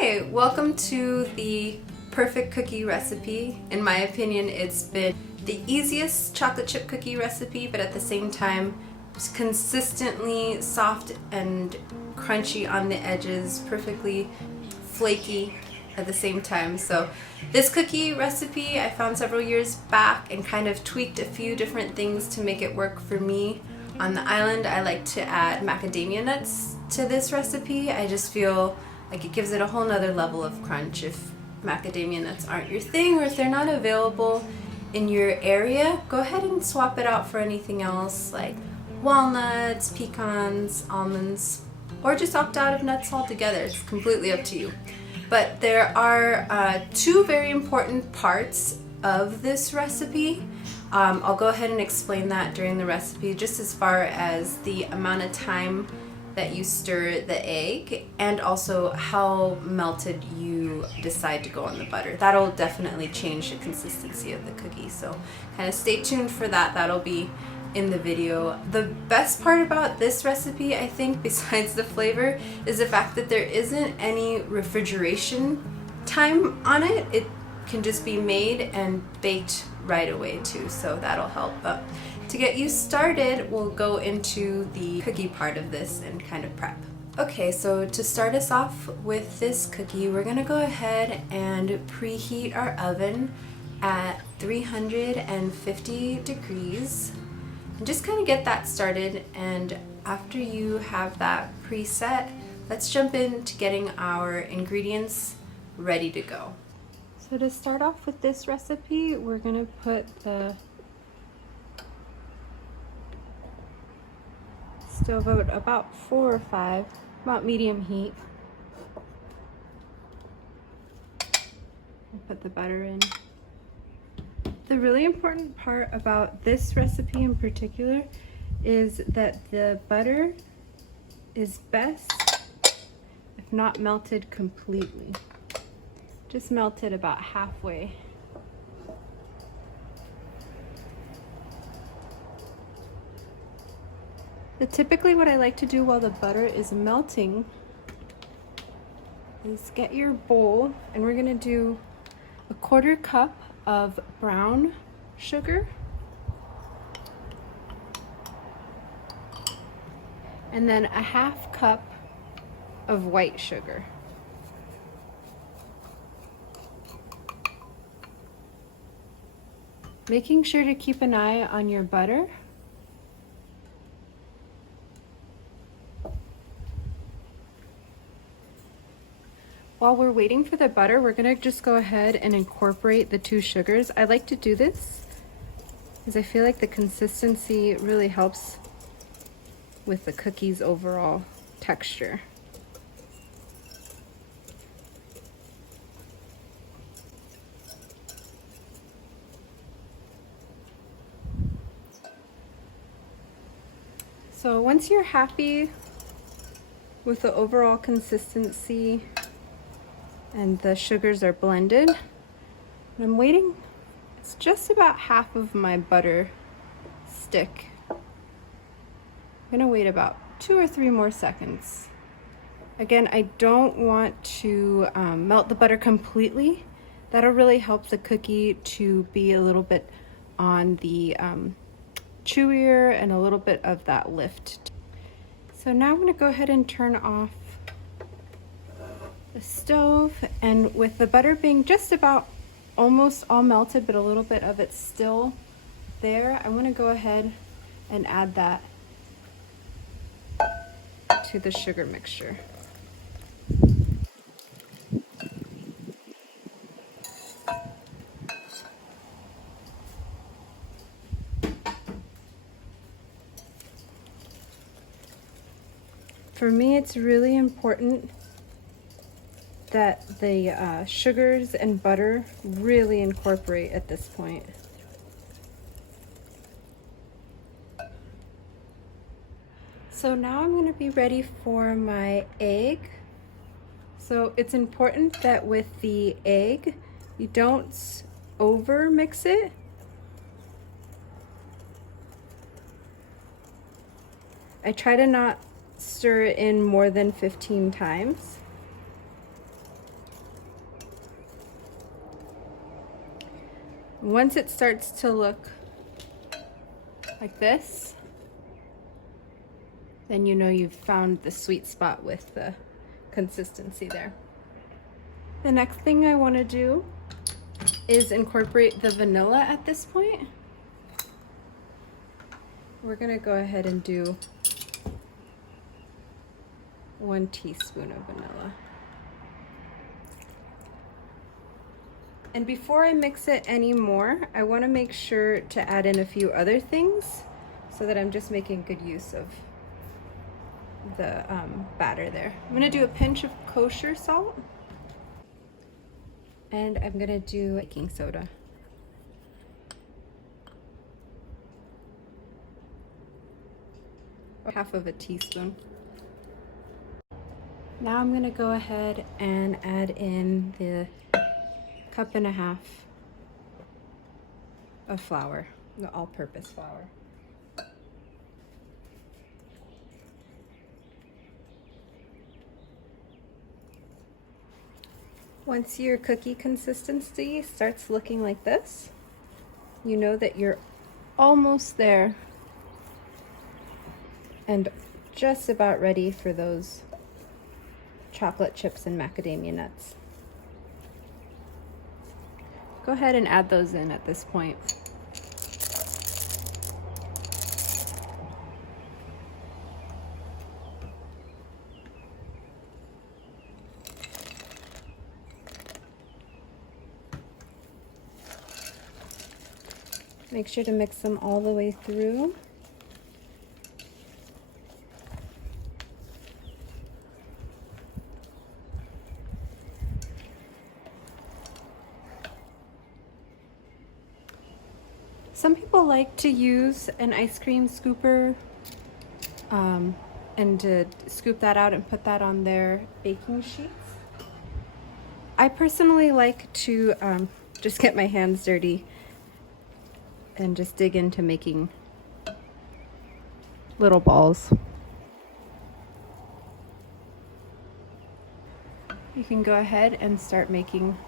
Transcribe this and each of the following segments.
Hi, welcome to the perfect cookie recipe. In my opinion, it's been the easiest chocolate chip cookie recipe, but at the same time, it's consistently soft and crunchy on the edges, perfectly flaky at the same time. So this cookie recipe I found several years back and kind of tweaked a few different things to make it work for me. On the island, I like to add macadamia nuts to this recipe. I just feel like it gives it a whole nother level of crunch. If macadamia nuts aren't your thing, or if they're not available in your area, go ahead and swap it out for anything else like walnuts, pecans, almonds, or just opt out of nuts altogether. It's completely up to you. But there are two very important parts of this recipe. I'll go ahead and explain that during the recipe, just as far as the amount of time that you stir the egg and also how melted you decide to go on the butter. That'll definitely change the consistency of the cookie, so kind of stay tuned for that. That'll be in the video. The best part about this recipe, I think, besides the flavor, is the fact that there isn't any refrigeration time on it. It can just be made and baked right away too, so that'll help. But to get you started, we'll go into the cookie part of this and kind of prep. Okay, so to start us off with this cookie, we're gonna go ahead and preheat our oven at 350 degrees and just kind of get that started. And after you have that preset, let's jump into getting our ingredients ready to go. So to start off with this recipe, we're gonna put the stove at about 4 or 5, about medium heat. I'll put the butter in. The really important part about this recipe in particular is that the butter is best if not melted completely. Just melt it about halfway. But typically what I like to do while the butter is melting is get your bowl, and we're gonna do a 1/4 cup of brown sugar and then a 1/2 cup of white sugar. Making sure to keep an eye on your butter. While we're waiting for the butter, we're gonna just go ahead and incorporate the 2 sugars. I like to do this because I feel like the consistency really helps with the cookie's overall texture. So once you're happy with the overall consistency and the sugars are blended, I'm waiting, it's just about half of my butter stick. I'm gonna wait about 2 or 3 more seconds. Again, I don't want to melt the butter completely. That'll really help the cookie to be a little bit on the chewier and a little bit of that lift. So now I'm going to go ahead and turn off the stove, and with the butter being just about almost all melted but a little bit of it still there, I'm going to go ahead and add that to the sugar mixture. For me, it's really important that the sugars and butter really incorporate at this point. So now I'm going to be ready for my egg. So it's important that with the egg, you don't over mix it. I try to not stir it in more than 15 times. Once it starts to look like this, then you know you've found the sweet spot with the consistency there. The next thing I want to do is incorporate the vanilla at this point. We're going to go ahead and do 1 teaspoon of vanilla. And before I mix it anymore, I want to make sure to add in a few other things so that I'm just making good use of the batter there. I'm going to do a pinch of kosher salt, and I'm going to do baking soda. Half of a teaspoon. Now I'm going to go ahead and add in the 1.5 cups of flour, the all-purpose flour. Once your cookie consistency starts looking like this, you know that you're almost there and just about ready for those chocolate chips and macadamia nuts. Go ahead and add those in at this point. Make sure to mix them all the way through. Some people like to use an ice cream scooper and to scoop that out and put that on their baking sheets. I personally like to just get my hands dirty and just dig into making little balls. You can go ahead and start making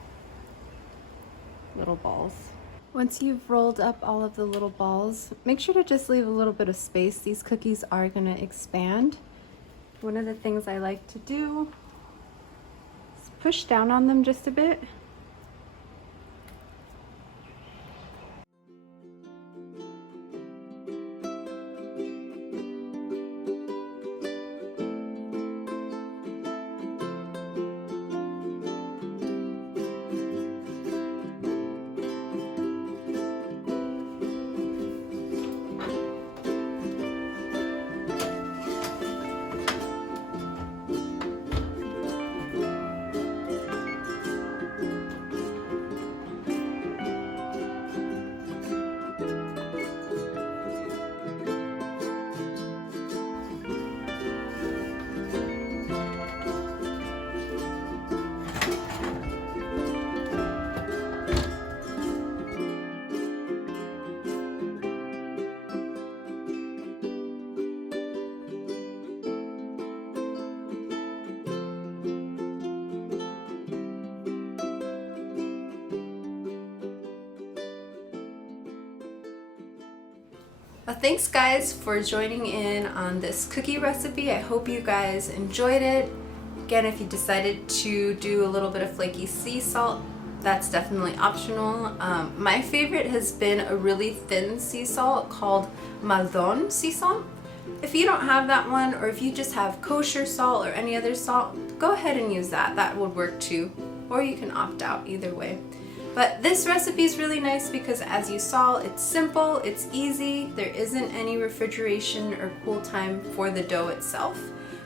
little balls. Once you've rolled up all of the little balls, make sure to just leave a little bit of space. These cookies are going to expand. One of the things I like to do is push down on them just a bit. Thanks guys for joining in on this cookie recipe. I hope you guys enjoyed it. Again, if you decided to do a little bit of flaky sea salt, that's definitely optional. My favorite has been a really thin sea salt called Maldon sea salt. If you don't have that one, or if you just have kosher salt or any other salt, go ahead and use that. That would work too. Or you can opt out, either way. But this recipe is really nice because, as you saw, it's simple, it's easy, there isn't any refrigeration or cool time for the dough itself.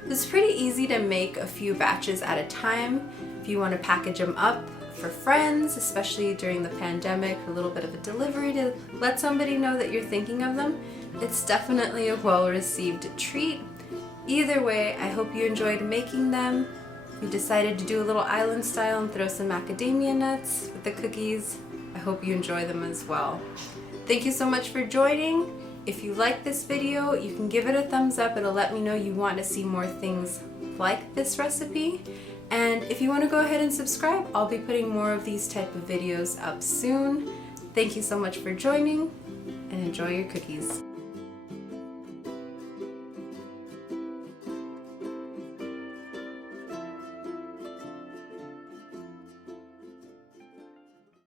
It's pretty easy to make a few batches at a time. If you want to package them up for friends, especially during the pandemic, a little bit of a delivery to let somebody know that you're thinking of them, it's definitely a well-received treat. Either way, I hope you enjoyed making them. You decided to do a little island style and throw some macadamia nuts with the cookies. I hope you enjoy them as well. Thank you so much for joining. If you like this video, you can give it a thumbs up. It'll let me know you want to see more things like this recipe. And if you want to go ahead and subscribe, I'll be putting more of these type of videos up soon. Thank you so much for joining, and enjoy your cookies.